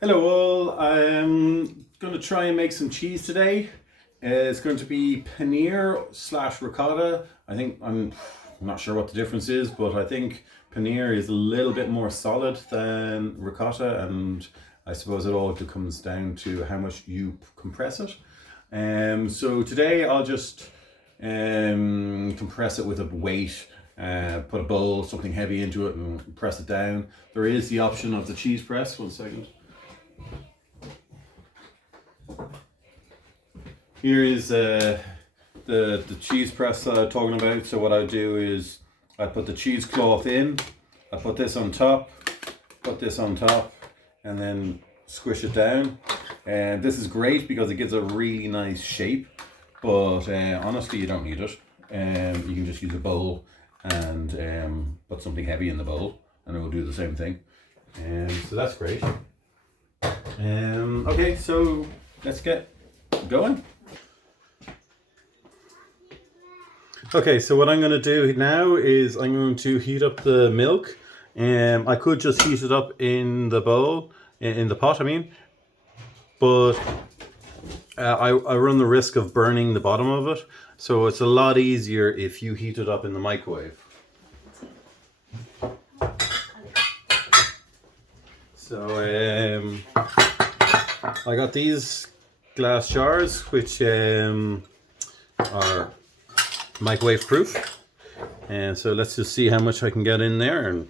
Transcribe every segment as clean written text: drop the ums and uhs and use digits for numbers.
Hello all, I'm going to try and make some cheese today. It's going to be paneer slash ricotta. I'm not sure what the difference is, but I think paneer is a little bit more solid than ricotta, and I suppose it all comes down to how much you compress it. So today I'll just compress it with a weight, put a bowl, something heavy into it and press it down. There is the option of the cheese press. One second. Here is the cheese press that I'm talking about. So what I do is I put the cheesecloth in, I put this on top, and then squish it down. And this is great because it gives a really nice shape, but honestly you don't need it. You can just use a bowl and put something heavy in the bowl and it will do the same thing. So that's great. Okay, so let's get going. Okay, so what I'm going to do now is I'm going to heat up the milk. I could just heat it up in the bowl, in the pot I mean, but I run the risk of burning the bottom of it, so it's a lot easier if you heat it up in the microwave. So I got these glass jars which are microwave proof, and so let's just see how much I can get in there and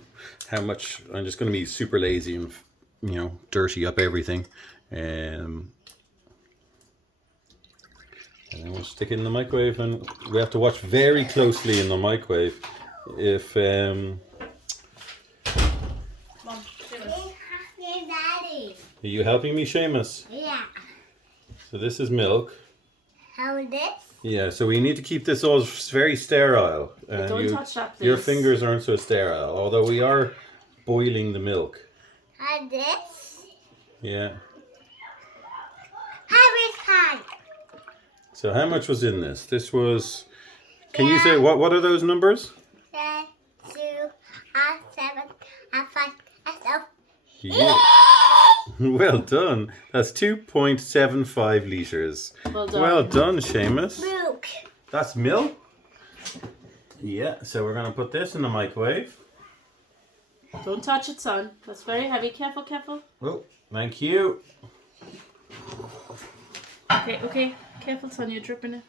how much. I'm just going to be super lazy and dirty up everything, and then we'll stick it in the microwave, and we have to watch very closely in the microwave if Mom, Daddy. Are you helping me, Seamus? Yeah. So this is milk. How is this? Yeah, so we need to keep this all very sterile. Don't touch that, please. Your fingers aren't so sterile, although we are boiling the milk. How this? Yeah. How is hand? So how much was in this? This was, can you say, what are those numbers? 10, 2, 7, 5, 8. Yeah. Well done. That's 2.75 litres. Well done. Well done, Seamus. Milk. That's milk? Yeah, so we're going to put this in the microwave. Don't touch it, son. That's very heavy. Careful, careful. Oh, thank you. Okay. Careful, son. You're dripping it.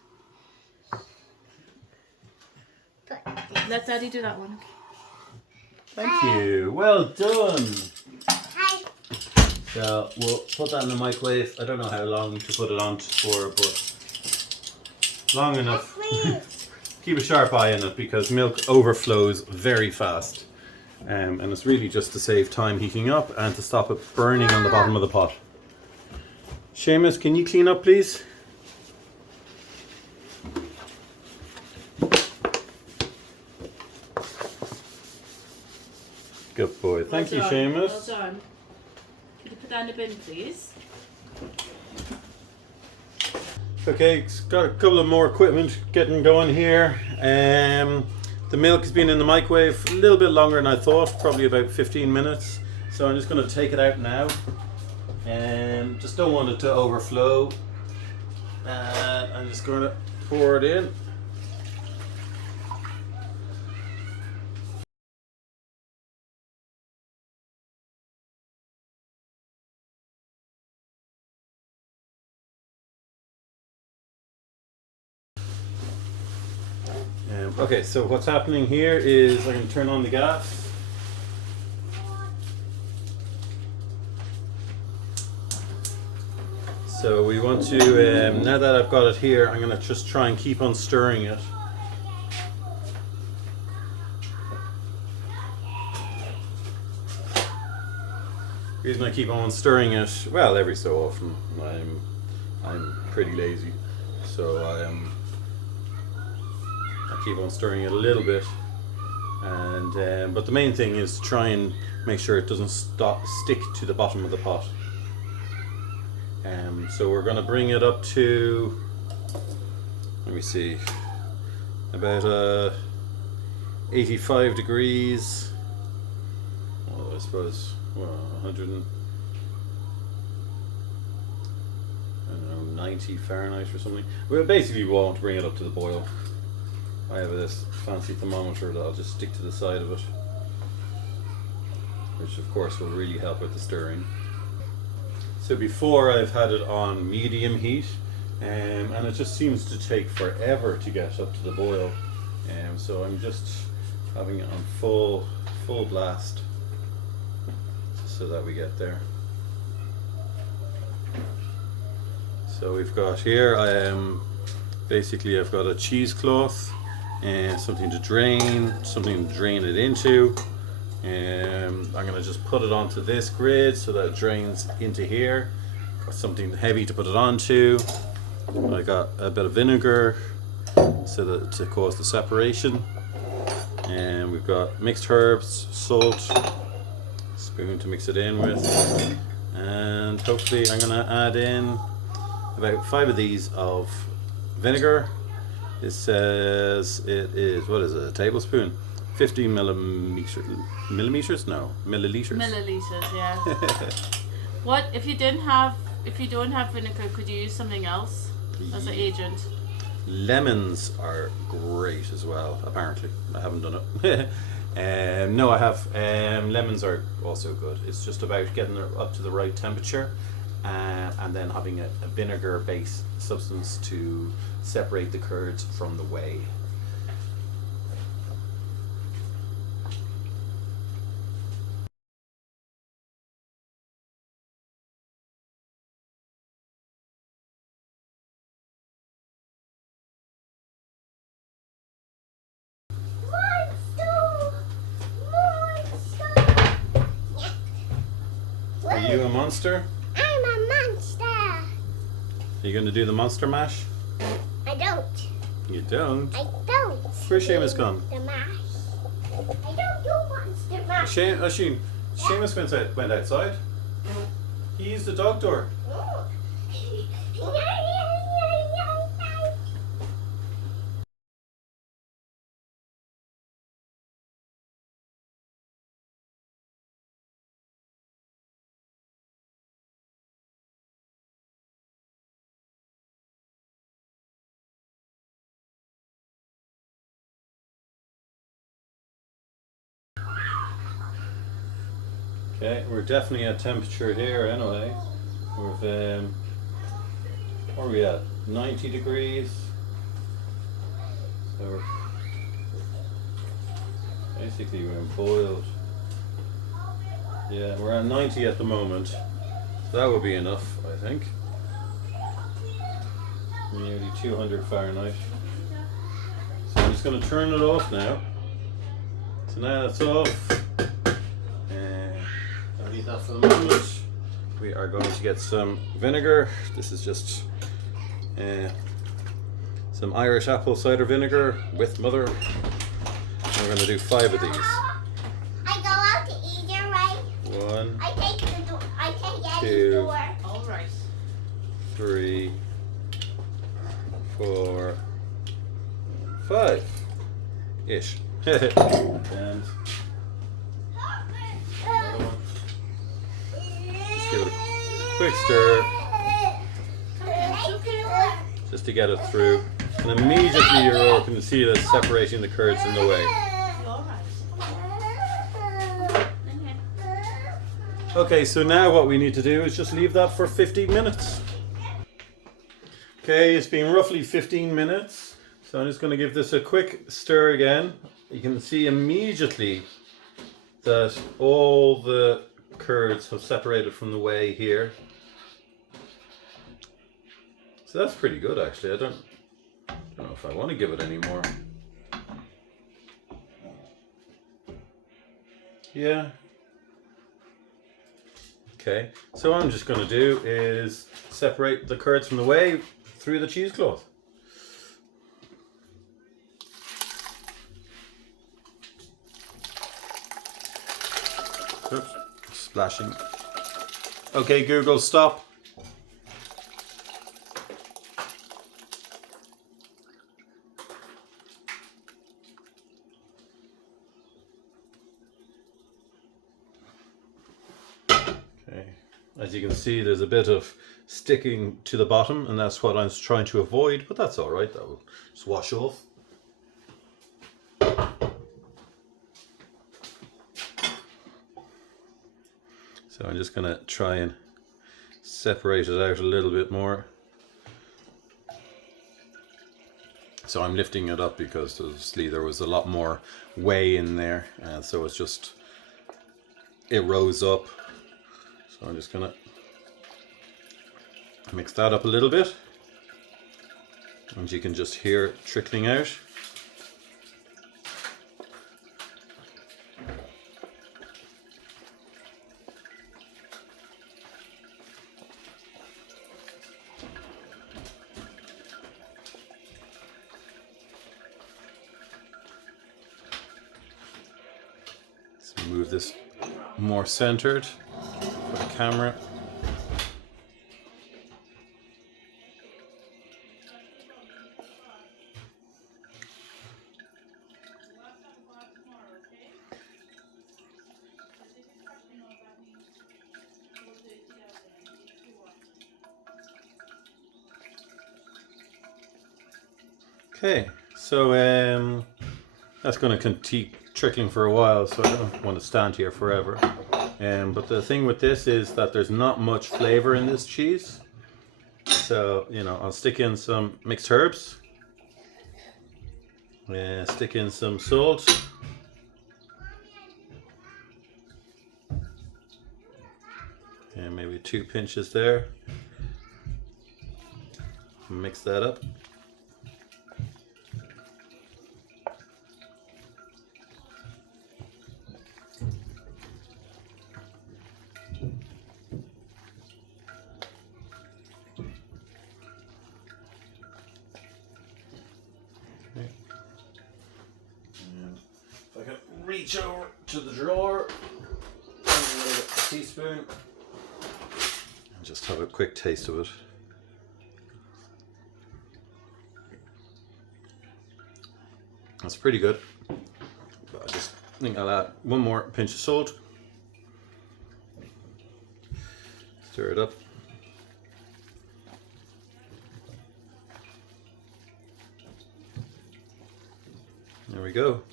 Let Daddy do that one. Okay. Thank you. Well done. Hi. So we'll put that in the microwave. I don't know how long to put it on for, but long enough. Keep a sharp eye on it because milk overflows very fast. And it's really just to save time heating up and to stop it burning on the bottom of the pot. Seamus, can you clean up, please? Good boy. Thank you, Seamus. Well done. Can you put that in the bin, please? Okay, it's got a couple of more equipment getting going here. The milk has been in the microwave a little bit longer than I thought, probably about 15 minutes. So I'm just going to take it out now. Just don't want it to overflow. I'm just going to pour it in. Okay, so what's happening here is I'm going to turn on the gas. So we want to, now that I've got it here, I'm going to just try and keep on stirring it. The reason I keep on stirring it, well, every so often, I'm pretty lazy, so I keep on stirring it a little bit, and but the main thing is to try and make sure it doesn't stick to the bottom of the pot. So we're going to bring it up to, let me see, about 85 degrees. Well, I suppose, well, 90 Fahrenheit or something. We basically won't bring it up to the boil. I have this fancy thermometer that I'll just stick to the side of it, which of course will really help with the stirring. So before I've had it on medium heat, and it just seems to take forever to get up to the boil. So I'm just having it on full blast so that we get there. So we've got here, basically I've got a cheesecloth and something to drain it into. I'm going to just put it onto this grid so that it drains into here. Got something heavy to put it onto. I got a bit of vinegar so that to cause the separation. And we've got mixed herbs, salt, spoon to mix it in with. And hopefully I'm going to add in about 5 of these of vinegar. It says it is, what is it, a tablespoon? 50 millimeters? No, milliliters. Milliliters, yeah. What if you don't have vinegar? Could you use something else as an agent? Lemons are great as well. Apparently, I haven't done it. No, I have. Lemons are also good. It's just about getting it up to the right temperature, and then having a vinegar-based substance to separate the curds from the whey. Are you a monster? I'm a monster. Are you going to do the monster mash? I don't. You don't? I don't. Where's Seamus gone? The mash. I don't do monster mash. Seamus went outside. He used the dog door. Oh. Okay, we're definitely at temperature here anyway. We've what are we at? 90 degrees. So we're basically boiled. Yeah, we're at 90 at the moment. So that will be enough, I think. Nearly 200 Fahrenheit. So I'm just going to turn it off now. So now it's off. I'll leave that for the moment. We are going to get some vinegar. This is just some Irish apple cider vinegar with mother. We're going to do 5 of these. I go out to either way. 1, I take the door. I take any 2, door. All right. 3, 4, 5 ish. And another one. Just give it a quick stir just to get it through. And immediately you're going to see that it's separating the curds in the whey. All right. Okay, so now what we need to do is just leave that for 15 minutes. Okay, it's been roughly 15 minutes. So I'm just going to give this a quick stir again. You can see immediately that all the curds have separated from the whey here. So that's pretty good actually. I don't know if I want to give it any more. Yeah. Okay, so what I'm just going to do is separate the curds from the whey through the cheesecloth. Oops, splashing. Okay, Google, stop. Okay, as you can see, there's a bit of sticking to the bottom, and that's what I was trying to avoid, but that's all right, that will just wash off. So I'm just gonna try and separate it out a little bit more. So I'm lifting it up because obviously there was a lot more whey in there, and so it's just, it rose up. So I'm just gonna mix that up a little bit, and you can just hear it trickling out. Move this more centered for the camera. Okay, so that's going to keep trickling for a while, so I don't want to stand here forever. But the thing with this is that there's not much flavor in this cheese. So, you know, I'll stick in some mixed herbs. Stick in some salt. And maybe 2 pinches there. Mix that up. Reach over to the drawer and get a teaspoon and just have a quick taste of it. That's pretty good, but I just think I'll add 1 more pinch of salt. Stir it up. There we go.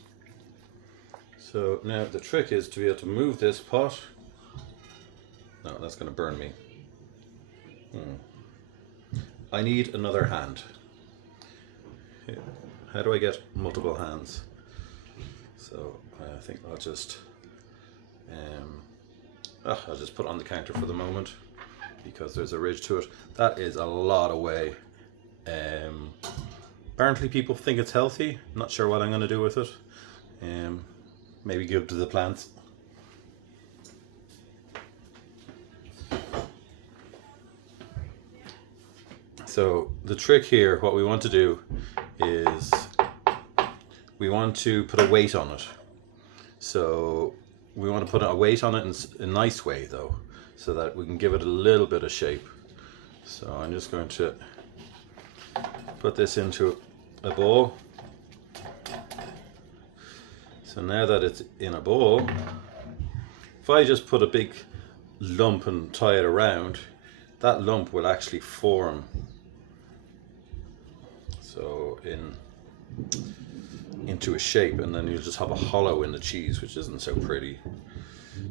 So now the trick is to be able to move this pot. No, that's going to burn me. I need another hand. How do I get multiple hands? So I think I'll just put it on the counter for the moment because there's a ridge to it. That is a lot of whey. Apparently people think it's healthy. Not sure what I'm going to do with it. Maybe give it to the plants. So the trick here, what we want to do is we want to put a weight on it. So we want to put a weight on it in a nice way though, so that we can give it a little bit of shape. So I'm just going to put this into a bowl. So now that it's in a bowl, if I just put a big lump and tie it around, that lump will actually form. So into a shape, and then you'll just have a hollow in the cheese, which isn't so pretty.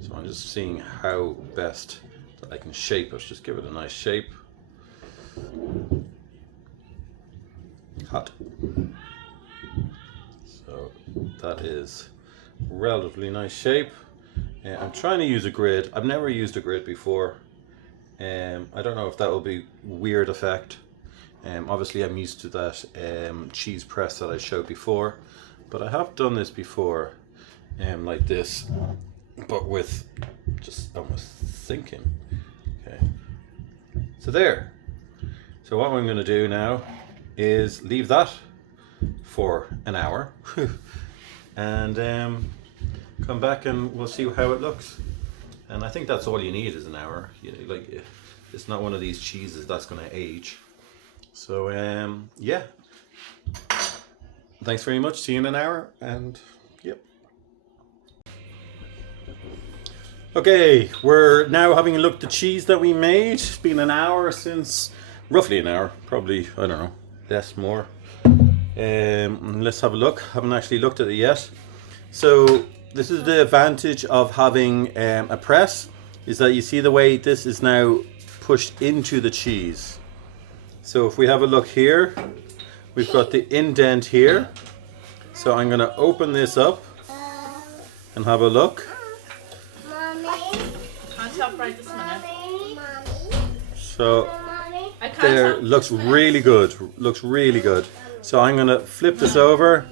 So I'm just seeing how best that I can shape it. Just give it a nice shape. Hot. So that is relatively nice shape. I'm trying to use a grid. I've never used a grid before. I don't know if that will be weird effect. Obviously I'm used to that cheese press that I showed before, but I have done this before like this, but with just almost thinking. Okay, so there. So what I'm going to do now is leave that for an hour and come back and we'll see how it looks. And I think that's all you need is an hour. You know, like, it's not one of these cheeses that's going to age. So yeah, thanks very much. See you in an hour. And yep. Okay, we're now having a look at the cheese that we made. It's been an hour since, roughly an hour, probably, I don't know, less, more. Let's have a look. Haven't actually looked at it yet. So this is the advantage of having a press, is that you see the way this is now pushed into the cheese. So if we have a look here, we've got the indent here. So I'm going to open this up and have a look. Can't help right this minute. So I can't there, help looks this minute. really good. Looks really good. So I'm going to flip this over.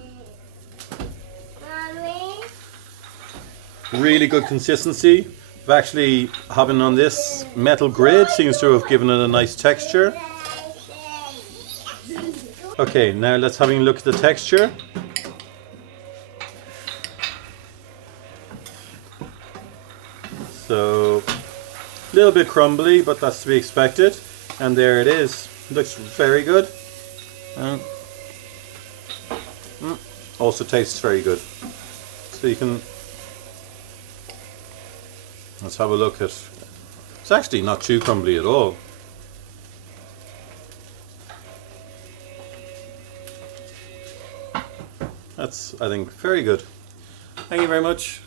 Really good consistency. Actually, having on this metal grid seems to have given it a nice texture. Okay, now let's have a look at the texture. So, a little bit crumbly, but that's to be expected. And there it is. Looks very good. Also tastes very good. So you can, let's have a look at, it's actually not too crumbly at all. That's, I think, very good. Thank you very much.